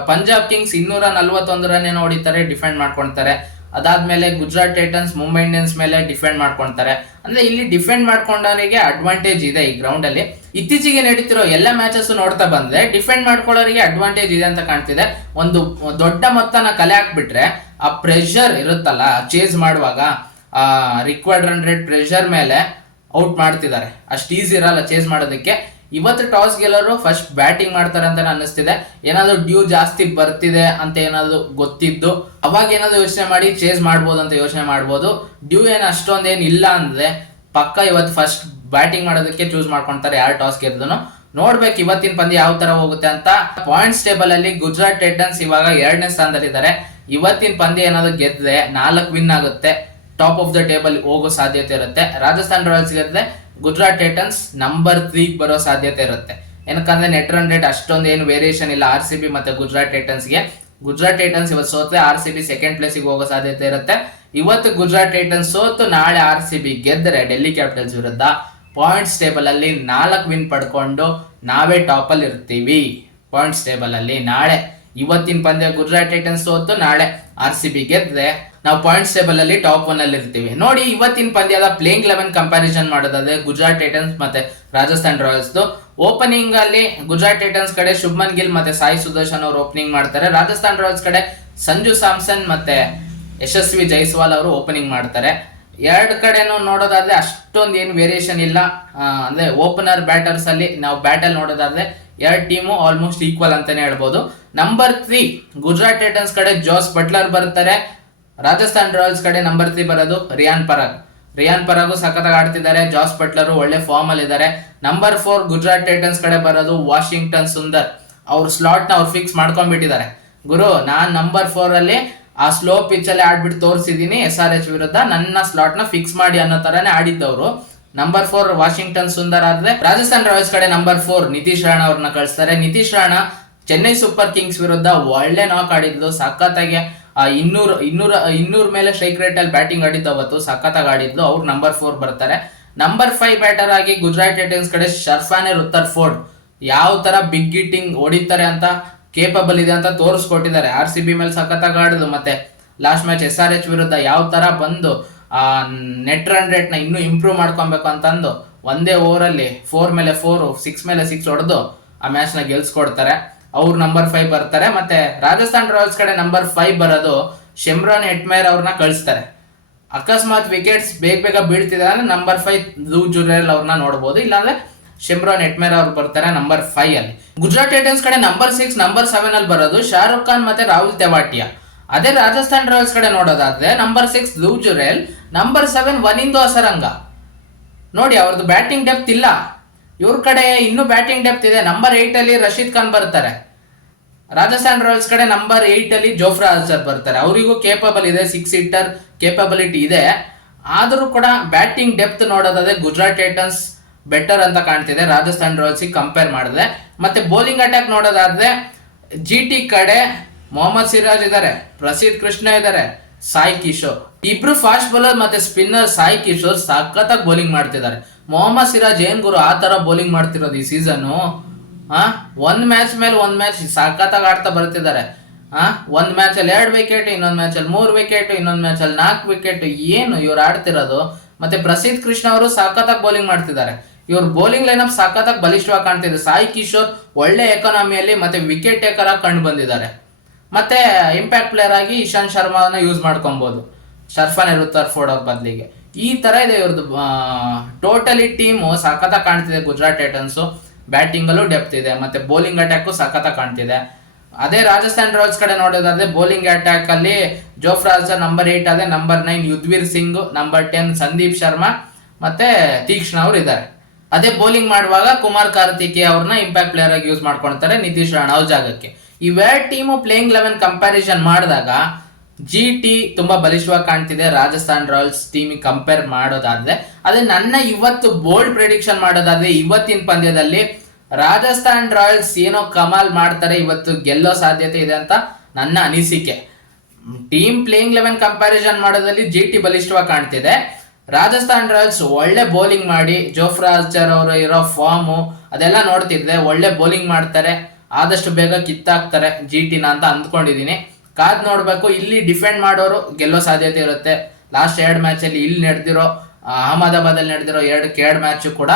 ಪಂಜಾಬ್ ಕಿಂಗ್ಸ್ ಇನ್ನೂರ ನಲ್ವತ್ತೊಂದು ರನ್ನೇ ನೋಡಿತಾರೆ ಡಿಫೆಂಡ್ ಮಾಡ್ಕೊಳ್ತಾರೆ ಅದಾದ್ಮೇಲೆ ಗುಜರಾತ್ ಟೈಟನ್ಸ್ ಮುಂಬೈ ಇಂಡಿಯನ್ಸ್ ಮೇಲೆ ಡಿಫೆಂಡ್ ಮಾಡ್ಕೊಳ್ತಾರೆ ಅಂದ್ರೆ ಇಲ್ಲಿ ಡಿಫೆಂಡ್ ಮಾಡ್ಕೊಂಡವರಿಗೆ ಅಡ್ವಾಂಟೇಜ್ ಇದೆ ಈ ಗ್ರೌಂಡ್ ಅಲ್ಲಿ. ಇತ್ತೀಚೆಗೆ ನಡೀತಿರೋ ಎಲ್ಲ ಮ್ಯಾಚಸ್ ನೋಡ್ತಾ ಬಂದ್ರೆ ಡಿಫೆಂಡ್ ಮಾಡ್ಕೊಳ್ಳೋರಿಗೆ ಅಡ್ವಾಂಟೇಜ್ ಇದೆ ಅಂತ ಕಾಣ್ತಿದೆ. ಒಂದು ದೊಡ್ಡ ಮೊತ್ತನ ಕಲೆ ಹಾಕ್ಬಿಟ್ರೆ, ಆ ಪ್ರೆಷರ್ ಇರುತ್ತಲ್ಲ ಚೇಸ್ ಮಾಡುವಾಗ, ಆ ರಿಕ್ವೈರ್ಡ್ ರನ್ ರೇಟ್ ಪ್ರೆಷರ್ ಮೇಲೆ ಔಟ್ ಮಾಡ್ತಿದ್ದಾರೆ. ಅಷ್ಟು ಈಸಿ ಇರಲ್ಲ ಚೇಸ್ ಮಾಡೋದಕ್ಕೆ. ಇವತ್ತು ಟಾಸ್ ಗೆಲ್ಲರು ಫಸ್ಟ್ ಬ್ಯಾಟಿಂಗ್ ಮಾಡ್ತಾರೆ ಅಂತ ಅನ್ನಿಸ್ತಿದೆ. ಏನಾದ್ರು ಡ್ಯೂ ಜಾಸ್ತಿ ಬರ್ತಿದೆ ಅಂತ ಏನಾದ್ರು ಗೊತ್ತಿದ್ದು, ಅವಾಗ ಏನಾದ್ರು ಯೋಚನೆ ಮಾಡಿ ಚೇಸ್ ಮಾಡ್ಬೋದು ಅಂತ ಯೋಚನೆ ಮಾಡ್ಬೋದು. ಡ್ಯೂ ಏನು ಅಷ್ಟೊಂದೇನು ಇಲ್ಲ ಅಂದ್ರೆ ಪಕ್ಕ ಇವತ್ತು ಫಸ್ಟ್ ಬ್ಯಾಟಿಂಗ್ ಮಾಡೋದಕ್ಕೆ ಚೂಸ್ ಮಾಡ್ಕೊಂತಾರೆ ಯಾರು ಟಾಸ್ ಗೆದ್ದನು ನೋಡ್ಬೇಕು ಇವತ್ತಿನ ಪಂದ್ಯ ಯಾವ ತರ ಹೋಗುತ್ತೆ ಅಂತ. ಪಾಯಿಂಟ್ಸ್ ಟೇಬಲ್ ಅಲ್ಲಿ ಗುಜರಾತ್ ಟೈಟನ್ಸ್ ಇವಾಗ ಎರಡನೇ ಸ್ಥಾನದಲ್ಲಿದ್ದಾರೆ. ಇವತ್ತಿನ ಪಂದ್ಯ ಏನಾದ್ರು ಗೆದ್ದರೆ ನಾಲ್ಕು ವಿನ್ ಆಗುತ್ತೆ. ಟಾಪ್ ಆಫ್ ದ ಟೇಬಲ್ ಹೋಗೋ ಸಾಧ್ಯತೆ ಇರುತ್ತೆ. ರಾಜಸ್ಥಾನ್ ರಾಯಲ್ಸ್ ಗೆದ್ರೆ ಗುಜರಾತ್ ಟೈಟನ್ಸ್ ನಂಬರ್ ತ್ರೀ ಬರೋ ಸಾಧ್ಯತೆ ಇರುತ್ತೆ. ಏನಕ್ಕಂದ್ರೆ ನೆಟ್ ರನ್ ರೇಟ್ ಅಷ್ಟೊಂದು ಏನು ವೇರಿಯೇಷನ್ ಇಲ್ಲ. ಆರ್ ಸಿ ಬಿ ಮತ್ತೆ ಗುಜರಾತ್ ಟೈಟನ್ಸ್ಗೆ ಗುಜರಾತ್ ಟೈಟನ್ಸ್ ಇವತ್ತು ಸೋತ್ರೆ ಆರ್ ಸಿ ಬಿ ಸೆಕೆಂಡ್ ಪ್ಲೇಸಿಗೆ ಹೋಗೋ ಸಾಧ್ಯತೆ ಇರುತ್ತೆ. ಇವತ್ತು ಗುಜರಾತ್ ಟೈಟನ್ಸ್ ಸೋತು ನಾಳೆ ಆರ್ ಸಿ ಬಿ ಗೆದ್ದರೆ ಡೆಲ್ಲಿ ಕ್ಯಾಪಿಟಲ್ಸ್ ವಿರುದ್ಧ ಪಾಯಿಂಟ್ಸ್ ಟೇಬಲ್ ಅಲ್ಲಿ ನಾಲ್ಕು ವಿನ್ ಪಡ್ಕೊಂಡು ನಾವೇ ಟಾಪ್ ಅಲ್ಲಿ ಇರ್ತೀವಿ. ಪಾಯಿಂಟ್ಸ್ ಟೇಬಲ್ ಅಲ್ಲಿ ನಾಳೆ. ಇವತ್ತಿನ ಪಂದ್ಯ ಗುಜರಾತ್ ಟೈಟನ್ಸ್ ಸೋತು ನಾಳೆ ಆರ್ ಸಿ ಬಿ ಗೆದ್ರೆ ನಾವು ಪಾಯಿಂಟ್ಸ್ ಟೇಬಲ್ ಅಲ್ಲಿ ಟಾಪ್ ಒನ್ ಅಲ್ಲಿ ಇರ್ತೀವಿ. ನೋಡಿ, ಇವತ್ತಿನ ಪಂದ್ಯದ ಪ್ಲೇಯಿಂಗ್ ಲೆವೆನ್ ಕಂಪ್ಯಾರಿಸನ್ ಮಾಡೋದಾದ್ರೆ ಗುಜರಾತ್ ಟೈಟನ್ಸ್ ಮತ್ತೆ ರಾಜಸ್ಥಾನ್ ರಾಯಲ್ಸ್ ಓಪನಿಂಗ್ ಅಲ್ಲಿ ಗುಜರಾತ್ ಟೈಟನ್ಸ್ ಕಡೆ ಶುಭ್ಮನ್ ಗಿಲ್ ಮತ್ತೆ ಸಾಯಿ ಸುದರ್ಶನ್ ಅವರು ಓಪನಿಂಗ್ ಮಾಡ್ತಾರೆ. ರಾಜಸ್ಥಾನ್ ರಾಯಲ್ಸ್ ಕಡೆ ಸಂಜು ಸ್ಯಾಮ್ಸನ್ ಮತ್ತೆ ಯಶಸ್ವಿ ಜೈಸ್ವಾಲ್ ಅವರು ಓಪನಿಂಗ್ ಮಾಡ್ತಾರೆ. ಎರಡು ಕಡೆನೂ ನೋಡೋದಾದ್ರೆ ಅಷ್ಟೊಂದು ಏನು ವೇರಿಯೇಷನ್ ಇಲ್ಲ. ಅಂದ್ರೆ ಓಪನರ್ ಬ್ಯಾಟರ್ಸ್ ಅಲ್ಲಿ ನಾವು ಬ್ಯಾಟಲ್ ನೋಡೋದಾದ್ರೆ ಎರಡು ಟೀಮು ಆಲ್ಮೋಸ್ಟ್ ಈಕ್ವಲ್ ಅಂತಾನೆ ಹೇಳ್ಬೋದು. ನಂಬರ್ ತ್ರೀ ಗುಜರಾತ್ ಟೈಟನ್ಸ್ ಕಡೆ ಜೋಸ್ ಬಟ್ಲರ್ ಬರ್ತಾರೆ ರಾಜಸ್ಥಾನ್ ರಾಯಲ್ಸ್ ಕಡೆ ನಂಬರ್ ತ್ರೀ ಬರೋದು ರಿಯಾನ್ ಪರಾಗ್ ರಿಯಾನ್ ಪರಾಗು ಸಖತ್ತಾಗಿ ಆಡ್ತಿದ್ದಾರೆ. ಜಾಸ್ ಬಟ್ಲರು ಒಳ್ಳೆ ಫಾರ್ಮ್ ಅಲ್ಲಿ ಇದ್ದಾರೆ ನಂಬರ್ ಫೋರ್ ಗುಜರಾತ್ ಟೈಟನ್ಸ್ ಕಡೆ ಬರೋದು ವಾಷಿಂಗ್ಟನ್ ಸುಂದರ್. ಅವ್ರ ಸ್ಲಾಟ್ನ ಅವ್ರು ಫಿಕ್ಸ್ ಮಾಡ್ಕೊಂಡ್ಬಿಟ್ಟಿದ್ದಾರೆ. ಗುರು, ನಾನು ನಂಬರ್ ಫೋರ್ ಅಲ್ಲಿ ಆ ಸ್ಲೋ ಪಿಚ್ ಅಲ್ಲಿ ಆಡ್ಬಿಟ್ಟು ತೋರಿಸಿದೀನಿ. ಎಸ್ ಆರ್ ಎಚ್ ವಿರುದ್ಧ ನನ್ನ ಸ್ಲಾಟ್ನ ಫಿಕ್ಸ್ ಮಾಡಿ ಅನ್ನೋ ತರನೇ ಆಡಿದ್ದವರು. ನಂಬರ್ ಫೋರ್ ವಾಷಿಂಗ್ಟನ್ ಸುಂದರ್ ಆದ್ರೆ ರಾಜಸ್ಥಾನ್ ರಾಯಲ್ಸ್ ಕಡೆ ನಂಬರ್ ಫೋರ್ ನಿತೀಶ್ ರಾಣಾ ಅವ್ರನ್ನ ಕಳಿಸ್ತಾರೆ. ನಿತೀಶ್ ರಾಣಾ ಚೆನ್ನೈ ಸೂಪರ್ ಕಿಂಗ್ಸ್ ವಿರುದ್ಧ ಒಳ್ಳೆ ನಾಕ್ ಆಡಿದ್ಲು, ಸಖತ್ತಾಗಿ ಇನ್ನೂರು, ಇನ್ನೂರ ಇನ್ನೂರ ಮೇಲೆ ಸ್ಟ್ರೈಕ್ ರೇಟ್ ಅಲ್ಲಿ ಬ್ಯಾಟಿಂಗ್ ಆಡಿದ್ದು ಅವತ್ತು, ಸಖತ್ತಾಗಿ ಆಡಿದ್ಲು. ಅವ್ರು ನಂಬರ್ ಫೋರ್ ಬರ್ತಾರೆ. ನಂಬರ್ ಫೈವ್ ಬ್ಯಾಟರ್ ಆಗಿ ಗುಜರಾತ್ ಟೈಟನ್ಸ್ ಕಡೆ ಶರ್ಫಾನೆ ರುತ್ತರ್ ಫೋರ್ಡ್ ಯಾವ ತರ ಬಿಗ್ ಹಿಟ್ಟಿಂಗ್ ಹೊಡಿತಾರೆ ಅಂತ ಕೇಪಬಲ್ ಇದೆ ಅಂತ ತೋರಿಸ್ಕೊಟ್ಟಿದ್ದಾರೆ. ಆರ್ ಸಿ ಬಿ ಮೇಲೆ ಸಖತ್ತಾಗಿ ಆಡಿದ್ಲು ಮತ್ತೆ last match S R H ವಿರುದ್ಧ ಯಾವ ತರ ಬಂದು ನೆಟ್ ರನ್ ರೇಟ್ನ ಇನ್ನೂ ಇಂಪ್ರೂವ್ ಮಾಡ್ಕೊಬೇಕು ಅಂತಂದು ಒಂದೇ ಓವರಲ್ಲಿ ಫೋರ್ ಮೇಲೆ ಫೋರ್ ಸಿಕ್ಸ್ ಮೇಲೆ ಸಿಕ್ಸ್ ಹೊಡೆದು ಆ ಮ್ಯಾಚ್ನ ಗೆಲ್ಸ್ಕೊಡ್ತಾರೆ. ಅವ್ರು ನಂಬರ್ ಫೈವ್ ಬರ್ತಾರೆ. ಮತ್ತೆ ರಾಜಸ್ಥಾನ್ ರಾಯಲ್ಸ್ ಕಡೆ ನಂಬರ್ ಫೈವ್ ಬರೋದು ಶೆಮ್ರಾನ್ ಹೆಟ್ಮೇರ್ ಅವ್ರನ್ನ ಕಳಿಸ್ತಾರೆ. ಅಕಸ್ಮಾತ್ ವಿಕೆಟ್ಸ್ ಬೇಗ ಬೇಗ ಬೀಳ್ತಿದೆ ಅಂದ್ರೆ ನಂಬರ್ ಫೈವ್ ಲೂ ಜುರೇಲ್ ಅವ್ರನ್ನ ನೋಡ್ಬೋದು. ಇಲ್ಲಾಂದ್ರೆ ಶಿಮ್ರಾನ್ ಎಟ್ಮೇರ್ ಅವ್ರು ಬರ್ತಾರೆ ನಂಬರ್ ಫೈವ್ ಅಲ್ಲಿ. ಗುಜರಾತ್ ಟೈಟನ್ಸ್ ಕಡೆ ನಂಬರ್ ಸಿಕ್ಸ್ ನಂಬರ್ ಸೆವೆನ್ ಅಲ್ಲಿ ಬರೋದು ಶಾರುಖ್ ಖಾನ್ ಮತ್ತೆ ರಾಹುಲ್ ತೆವಾಟಿಯಾ. ಅದೇ ರಾಜಸ್ಥಾನ್ ರಾಯಲ್ಸ್ ಕಡೆ ನೋಡೋದಾದ್ರೆ ನಂಬರ್ ಸಿಕ್ಸ್ ಲೂ ಜುರೇಲ್ ನಂಬರ್ ಸೆವೆನ್ ವನಿಂದು ಅಸರಂಗ ನೋಡಿ ಅವ್ರದ್ದು ಬ್ಯಾಟಿಂಗ್ ಡೆಪ್ತ್ ಇಲ್ಲ. ಇವ್ರ ಕಡೆ ಇನ್ನೂ ಬ್ಯಾಟಿಂಗ್ ಡೆಪ್ತ್ ಇದೆ. ನಂಬರ್ ಏಯ್ಟಲ್ಲಿ ರಶೀದ್ ಖಾನ್ ಬರ್ತಾರೆ. ರಾಜಸ್ಥಾನ್ ರಾಯಲ್ಸ್ ಕಡೆ ನಂಬರ್ ಏಯ್ಟಲ್ಲಿ ಜೋಫ್ರಾ ಅಜರ್ ಬರ್ತಾರೆ. ಅವರಿಗೂ ಕೇಪಬಲ್ ಇದೆ ಸಿಕ್ಸ್ ಸೀಟರ್ ಕೇಪಬಿಲಿಟಿ ಇದೆ. ಆದರೂ ಕೂಡ ಬ್ಯಾಟಿಂಗ್ ಡೆಪ್ತ್ ನೋಡೋದಾದ್ರೆ ಗುಜರಾತ್ ಟೈಟನ್ಸ್ ಬೆಟರ್ ಅಂತ ಕಾಣ್ತಿದೆ. ರಾಜಸ್ಥಾನ್ ರಾಯಲ್ಸ್ ಕಂಪೇರ್ ಮಾಡಿದೆ ಮತ್ತೆ ಬೌಲಿಂಗ್ ಅಟ್ಯಾಕ್ ನೋಡೋದಾದ್ರೆ ಜಿ ಟಿ ಕಡೆ ಮೊಹಮ್ಮದ್ ಸಿರಾಜ್ ಇದ್ದಾರೆ ಪ್ರಸಿದ್ಧ ಕೃಷ್ಣ ಇದ್ದಾರೆ ಸಾಯಿ ಕಿಶೋರ್. ಇಬ್ರು ಫಾಸ್ಟ್ ಬೌಲರ್ ಮತ್ತೆ ಸ್ಪಿನ್ನರ್ ಸಾಯಿ ಕಿಶೋರ್ ಸಖತ್ತಾಗಿ ಬೌಲಿಂಗ್ ಮಾಡ್ತಿದ್ದಾರೆ. ಮೊಹಮ್ಮದ್ ಸಿರಾಜ್ ಏನ್ ಗುರು ಆ ತರ ಬೌಲಿಂಗ್ ಮಾಡ್ತಿರೋದು ಈ ಸೀಸನ್ನು ಆ? ಒಂದ್ ಮ್ಯಾಚ್ ಮೇಲೆ ಒಂದ್ ಮ್ಯಾಚ್ ಸಖತ್ತಾಗಿ ಆಡ್ತಾ ಬರ್ತಿದ್ದಾರೆ. ಆ? ಒಂದ್ ಮ್ಯಾಚ್ ಅಲ್ಲಿ ಎರಡ್ ವಿಕೆಟ್ ಇನ್ನೊಂದ್ ಮ್ಯಾಚ್ ಅಲ್ಲಿ ಮೂರ್ ವಿಕೆಟ್ ಇನ್ನೊಂದ್ ಮ್ಯಾಚ್ ಅಲ್ಲಿ ನಾಲ್ಕು ವಿಕೆಟ್ ಏನು ಇವ್ರು ಆಡ್ತಿರೋದು? ಮತ್ತೆ ಪ್ರಸಿದ್ಧ ಕೃಷ್ಣ ಅವರು ಸಖತ್ತಾಗಿ ಬೌಲಿಂಗ್ ಮಾಡ್ತಿದ್ದಾರೆ. ಇವ್ರ ಬೌಲಿಂಗ್ ಲೈನಪ್ ಸಖತ್ತಾಗಿ ಬಲಿಷ್ಠವಾಗಿ ಕಾಣ್ತಿದೆ. ಸಾಯಿ ಕಿಶೋರ್ ಒಳ್ಳೆ ಎಕಾನಮಿಯಲ್ಲಿ ಮತ್ತೆ ವಿಕೆಟ್ ಟೇಕರ್ ಆಗಿ ಕಂಡು ಬಂದಿದ್ದಾರೆ. ಮತ್ತೆ ಇಂಪ್ಯಾಕ್ಟ್ ಪ್ಲೇಯರ್ ಆಗಿ ಇಶಾಂತ್ ಶರ್ಮಾನ ಯೂಸ್ ಮಾಡ್ಕೊಬಹುದು ಶರ್ಫಾನ್ ಇರುತ್ತಾರ್ ಫೋರ್ಡ್ ಅವ್ರ ಬದಲಿಗೆ. ಈ ತರ ಇದೆ ಇವ್ರದ್ದು ಟೋಟಲಿ ಟೀಮು ಸಖತ್ತಾಗಿ ಕಾಣ್ತಿದೆ ಗುಜರಾತ್ ಟೈಟನ್ಸ್ ಬ್ಯಾಟಿಂಗ್ ಅಲ್ಲೂ ಡೆಪ್ತ್ ಇದೆ, ಮತ್ತೆ ಬೌಲಿಂಗ್ ಅಟ್ಯಾಕ್ ಸಖತ್ತಾಗಿ ಕಾಣ್ತಿದೆ. ಅದೇ ರಾಜಸ್ಥಾನ್ ರಾಯಲ್ಸ್ ಕಡೆ ನೋಡೋದಾದ್ರೆ ಬೌಲಿಂಗ್ ಅಟ್ಯಾಕ್ ಅಲ್ಲಿ ಜೋಫ್ರಾಜ್ ನಂಬರ್ ಏಟ್ ಅದೇ number nine Yudhvir Singh number ten Sandeep Sharma ಮತ್ತೆ ತೀಕ್ಷ್ಣ ಅವರು ಇದ್ದಾರೆ. ಅದೇ ಬೌಲಿಂಗ್ ಮಾಡುವಾಗ ಕುಮಾರ್ ಕಾರ್ತಿಕೇ ಅವ್ರನ್ನ ಇಂಪ್ಯಾಕ್ಟ್ ಪ್ಲೇಯರ್ ಆಗಿ ಯೂಸ್ ಮಾಡ್ಕೊಳ್ತಾರೆ ನಿತೀಶ್ ರಾಣಾ ಅವ್ರ ಜಾಗಕ್ಕೆ. ಇವೆರಡು ಟೀಮು ಪ್ಲೇಯಿಂಗ್ ಲೆವೆನ್ ಕಂಪ್ಯಾರಿಸನ್ ಮಾಡಿದಾಗ ಜಿ ಟಿ ತುಂಬಾ ಬಲಿಷ್ಠವಾಗಿ ಕಾಣ್ತಿದೆ. ರಾಜಸ್ಥಾನ್ ರಾಯಲ್ಸ್ ಟೀಮಿಗೆ ಕಂಪೇರ್ ಮಾಡೋದಾದ್ರೆ, ಅದೇ ನನ್ನ ಇವತ್ತು ಬೋಲ್ಡ್ ಪ್ರಿಡಿಕ್ಷನ್ ಮಾಡೋದಾದ್ರೆ, ಇವತ್ತಿನ ಪಂದ್ಯದಲ್ಲಿ ರಾಜಸ್ಥಾನ್ ರಾಯಲ್ಸ್ ಏನೋ ಕಮಾಲ್ ಮಾಡ್ತಾರೆ, ಇವತ್ತು ಗೆಲ್ಲೋ ಸಾಧ್ಯತೆ ಇದೆ ಅಂತ ನನ್ನ ಅನಿಸಿಕೆ. ಟೀಮ್ ಪ್ಲೇಯಿಂಗ್ ಲೆವೆನ್ ಕಂಪ್ಯಾರಿಸನ್ ಮಾಡೋದಲ್ಲಿ ಜಿ ಟಿ ಬಲಿಷ್ಠವಾಗಿ ಕಾಣ್ತಿದೆ. ರಾಜಸ್ಥಾನ್ ರಾಯಲ್ಸ್ ಒಳ್ಳೆ ಬೌಲಿಂಗ್ ಮಾಡಿ, ಜೋಫ್ರಾ ಅವರು ಇರೋ ಫಾರ್ಮು ಅದೆಲ್ಲ ನೋಡ್ತಿದ್ದೆ ಒಳ್ಳೆ ಬೌಲಿಂಗ್ ಮಾಡ್ತಾರೆ. ಆದಷ್ಟು ಬೇಗ ಕಿತ್ತಾಕ್ತಾರೆ ಜಿ ಟಿನ ಅಂತ ಅಂದ್ಕೊಂಡಿದ್ದೀನಿ. ಕಾದ್ ನೋಡಬೇಕು, ಇಲ್ಲಿ ಡಿಫೆಂಡ್ ಮಾಡೋರು ಗೆಲ್ಲೋ ಸಾಧ್ಯತೆ ಇರುತ್ತೆ. ಲಾಸ್ಟ್ ಎರಡು ಮ್ಯಾಚಲ್ಲಿ ಇಲ್ಲಿ ನಡೆದಿರೋ ಅಹಮದಾಬಾದಲ್ಲಿ ನಡೆದಿರೋ ಎರಡು ಎರಡು ಮ್ಯಾಚು ಕೂಡ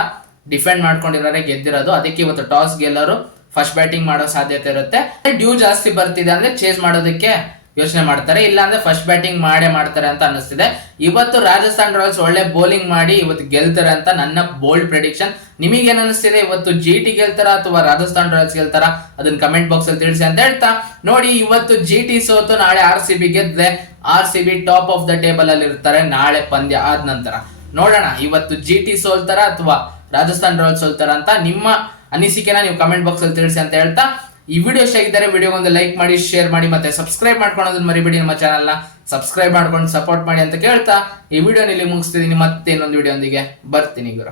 ಡಿಫೆಂಡ್ ಮಾಡ್ಕೊಂಡಿರೋರೆ ಗೆದ್ದಿರೋದು. ಅದಕ್ಕೆ ಇವತ್ತು ಟಾಸ್ ಗೆಲ್ಲೋರು ಫಸ್ಟ್ ಬ್ಯಾಟಿಂಗ್ ಮಾಡೋ ಸಾಧ್ಯತೆ ಇರುತ್ತೆ. ಡ್ಯೂ ಜಾಸ್ತಿ ಬರ್ತಿದೆ ಅಂದ್ರೆ ಚೇಸ್ ಮಾಡೋದಕ್ಕೆ ಯೋಚನೆ ಮಾಡ್ತಾರೆ. ಇಲ್ಲ ಅಂದ್ರೆ ಫಸ್ಟ್ ಬ್ಯಾಟಿಂಗ್ ಮಾಡೇ ಮಾಡ್ತಾರೆ ಅಂತ ಅನಿಸ್ತಿದೆ ಇವತ್ತು ರಾಜಸ್ಥಾನ್ ರಾಯಲ್ಸ್ ಒಳ್ಳೆ ಬೌಲಿಂಗ್ ಮಾಡಿ ಇವತ್ತು ಗೆಲ್ತಾರೆ ಅಂತ ನನ್ನ ಬೋಲ್ಡ್ ಪ್ರೆಡಿಕ್ಷನ್ ನಿಮಗೆ ಅನಿಸ್ತಿದೆ ಇವತ್ತು ಜಿ ಟಿ ಗೆಲ್ತಾರ ಅಥವಾ ರಾಜಸ್ಥಾನ್ ರಾಯಲ್ಸ್ ಗೆಲ್ತಾರ? ಅದನ್ನ ಕಮೆಂಟ್ ಬಾಕ್ಸ್ ಅಲ್ಲಿ ತಿಳಿಸಿ ಅಂತ ಹೇಳ್ತಾ. ನೋಡಿ, ಇವತ್ತು ಜಿ ಟಿ ಸೋತು ನಾಳೆ ಆರ್ ಸಿ ಬಿ ಗೆದ್ದೆ R C B top of the table ಅಲ್ಲಿ ಇರ್ತಾರೆ. ನಾಳೆ ಪಂದ್ಯ ಆದ ನಂತರ. ನೋಡೋಣ, ಇವತ್ತು ಜಿ ಟಿ ಸೋಲ್ತಾರ ಅಥವಾ ರಾಜಸ್ಥಾನ್ ರಾಯಲ್ಸ್ ಸೋಲ್ತಾರ ಅಂತ ನಿಮ್ಮ ಅನಿಸಿಕೆನ ನೀವು ಕಮೆಂಟ್ ಬಾಕ್ಸ್ ಅಲ್ಲಿ ತಿಳಿಸಿ ಅಂತ ಹೇಳ್ತಾ. ಈ ವಿಡಿಯೋ ಇಷ್ಟ ಆಗಿದ್ದರೆ ವಿಡಿಯೋ ಒಂದು ಲೈಕ್ ಮಾಡಿ ಶೇರ್ ಮಾಡಿ ಮತ್ತೆ ಸಬ್ಸ್ಕ್ರೈಬ್ ಮಾಡ್ಕೊಳೋದನ್ನ ಮರಿಬೇಡಿ ನಮ್ಮ ಚಾನಲ್ನ ಸಬ್ಸ್ಕ್ರೈಬ್ ಮಾಡ್ಕೊಂಡು ಸಪೋರ್ಟ್ ಮಾಡಿ ಅಂತ ಕೇಳ್ತಾ ಈ ವಿಡಿಯೋ ಇಲ್ಲಿ ಮುಗಿಸ್ತಿದ್ದೀನಿ. ಮತ್ತೆ ಇನ್ನೊಂದು ವಿಡಿಯೋಂದಿಗೆ ಬರ್ತೀನಿ ಗುರು.